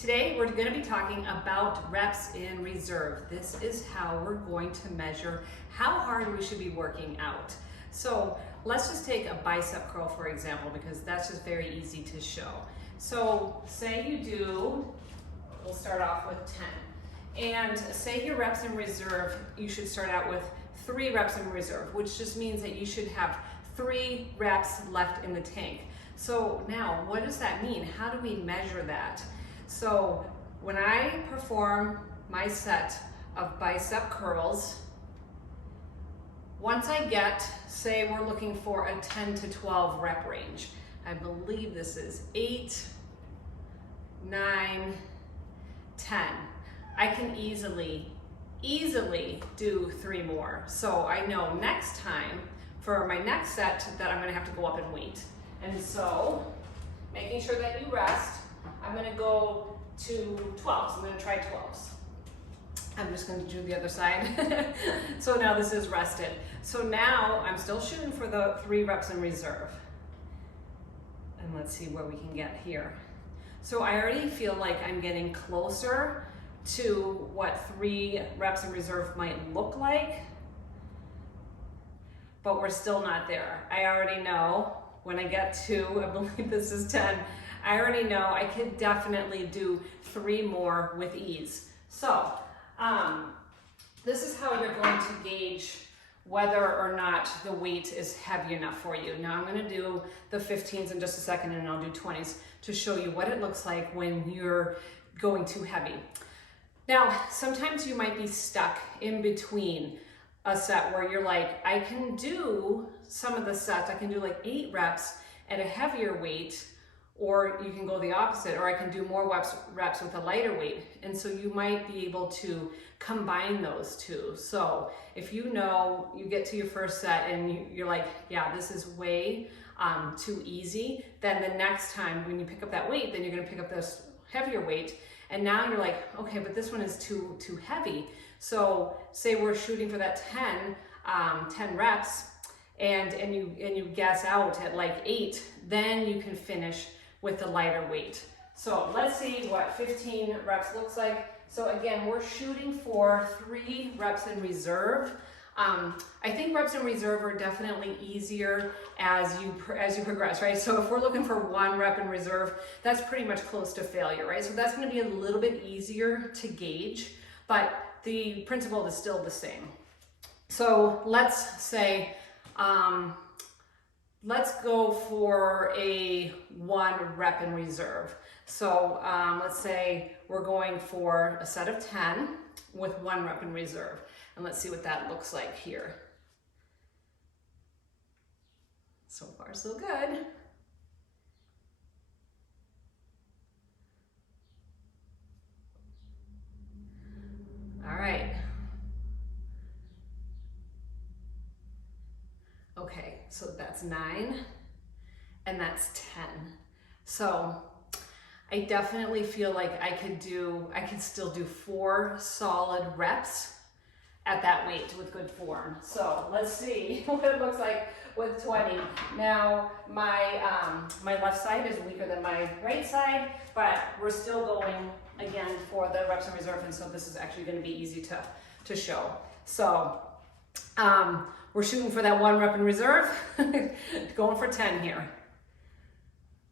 Today we're going to be talking about reps in reserve. This is how we're going to measure how hard we should be working out. So let's just take a bicep curl for example, because that's just very easy to show. So say you do, we'll start off with 10. And say your reps in reserve, you should start out with 3 reps in reserve, which just means that you should have 3 reps left in the tank. So now, what does that mean? How do we measure that? So when I perform my set of bicep curls, once I get, say we're looking for a 10 to 12 rep range, I believe this is 8, 9, 10. I can easily do 3 more. So I know next time for my next set that I'm gonna have to go up in weight. And so making sure that you rest, I'm gonna go to 12s. I'm gonna try 12s. I'm just gonna do the other side. So now this is rested. So now I'm still shooting for the 3 reps in reserve. And let's see where we can get here. So I already feel like I'm getting closer to what 3 reps in reserve might look like, but we're still not there. I already know when I get to, I believe this is 10, I already know I could definitely do 3 more with ease. So this is how you're going to gauge whether or not the weight is heavy enough for you. Now I'm gonna do the 15s in just a second, and I'll do 20s to show you what it looks like when you're going too heavy. Now, sometimes you might be stuck in between a set where you're like, I can do some of the sets, I can do like 8 reps at a heavier weight, or you can go the opposite, or I can do more reps with a lighter weight. And so you might be able to combine those two. So if you know you get to your first set and you're like, yeah, this is way too easy, then the next time when you pick up that weight, then you're gonna pick up this heavier weight. And now you're like, okay, but this one is too heavy. So say we're shooting for that 10 reps, and you gas out at like 8, then you can finish with the lighter weight. So let's see what 15 reps looks like. So again, we're shooting for 3 reps in reserve. I think reps in reserve are definitely easier as you progress, right? So if we're looking for 1 rep in reserve, that's pretty much close to failure, right? So that's gonna be a little bit easier to gauge, but the principle is still the same. So let's say, let's go for a 1 rep in reserve. So let's say we're going for a set of 10 with 1 rep in reserve. And let's see what that looks like here. So far, so good. All right. Okay, so that's 9 and that's 10. So I definitely feel like I could still do 4 solid reps at that weight with good form. So let's see what it looks like with 20. Now my left side is weaker than my right side, but we're still going again for the reps in reserve, and so this is actually going to be easy to show. So we're shooting for that 1 rep in reserve, going for 10 here.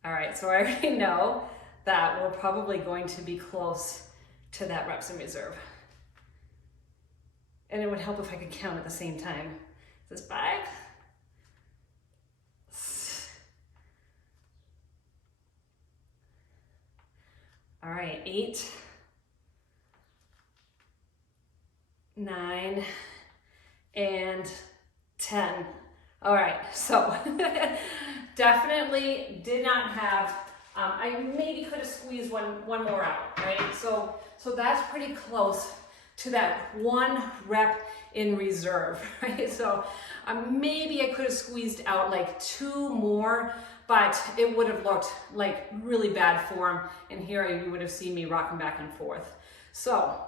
All right, so I already know that we're probably going to be close to that reps in reserve. And it would help if I could count at the same time. Is this 5? All right, 8, 9, and 10. All right, so definitely did not have, I maybe could have squeezed one more out, right? So that's pretty close to that 1 rep in reserve, right? So maybe I could have squeezed out like 2 more, but it would have looked like really bad form. And here you would have seen me rocking back and forth. So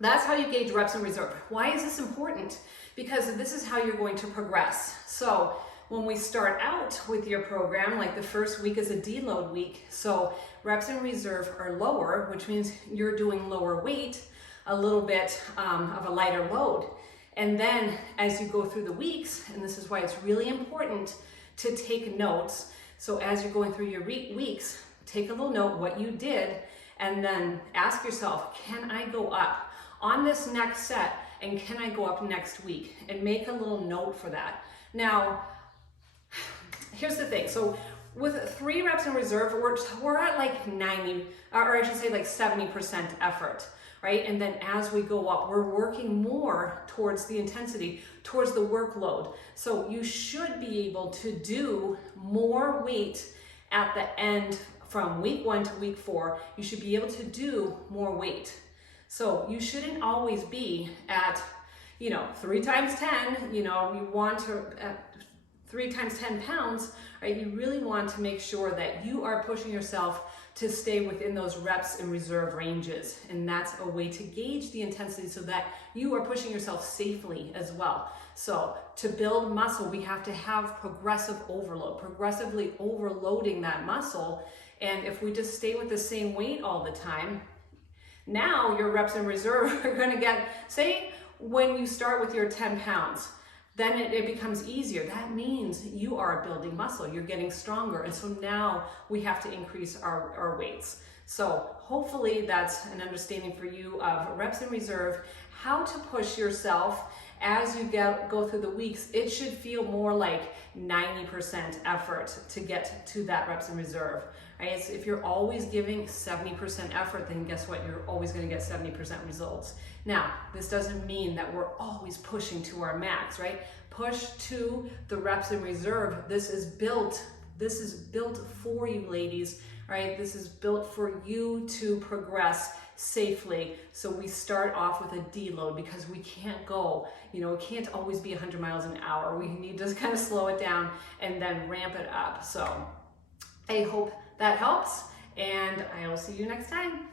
that's how you gauge reps in reserve. Why is this important? Because this is how you're going to progress. So when we start out with your program, like the first week is a deload week. So reps in reserve are lower, which means you're doing lower weight, a little bit of a lighter load. And then as you go through the weeks, and this is why it's really important to take notes. So as you're going through your weeks, take a little note what you did, and then ask yourself, can I go up on this next set? And can I go up next week? And make a little note for that. Now, here's the thing. So with 3 reps in reserve, we're at like 90, or I should say like 70% effort, right? And then as we go up, we're working more towards the intensity, towards the workload. So you should be able to do more weight at the end from week 1 to week 4. You should be able to do more weight. So you shouldn't always be at, 3 times 10, you want to, 3 times 10 pounds, right? You really want to make sure that you are pushing yourself to stay within those reps in reserve ranges. And that's a way to gauge the intensity so that you are pushing yourself safely as well. So to build muscle, we have to have progressive overload, progressively overloading that muscle. And if we just stay with the same weight all the time, now your reps in reserve are gonna get, say when you start with your 10 pounds, then it becomes easier. That means you are building muscle, you're getting stronger. And so now we have to increase our weights. So hopefully that's an understanding for you of reps in reserve, how to push yourself as you go through the weeks. It should feel more like 90% effort to get to that reps in reserve. Right? So if you're always giving 70% effort, then guess what? You're always going to get 70% results. Now, this doesn't mean that we're always pushing to our max, right? Push to the reps in reserve. This is built for you, ladies, right? This is built for you to progress safely. So we start off with a deload because we can't go, it can't always be 100 miles an hour. We need to kind of slow it down and then ramp it up. So I hope that helps, and I will see you next time.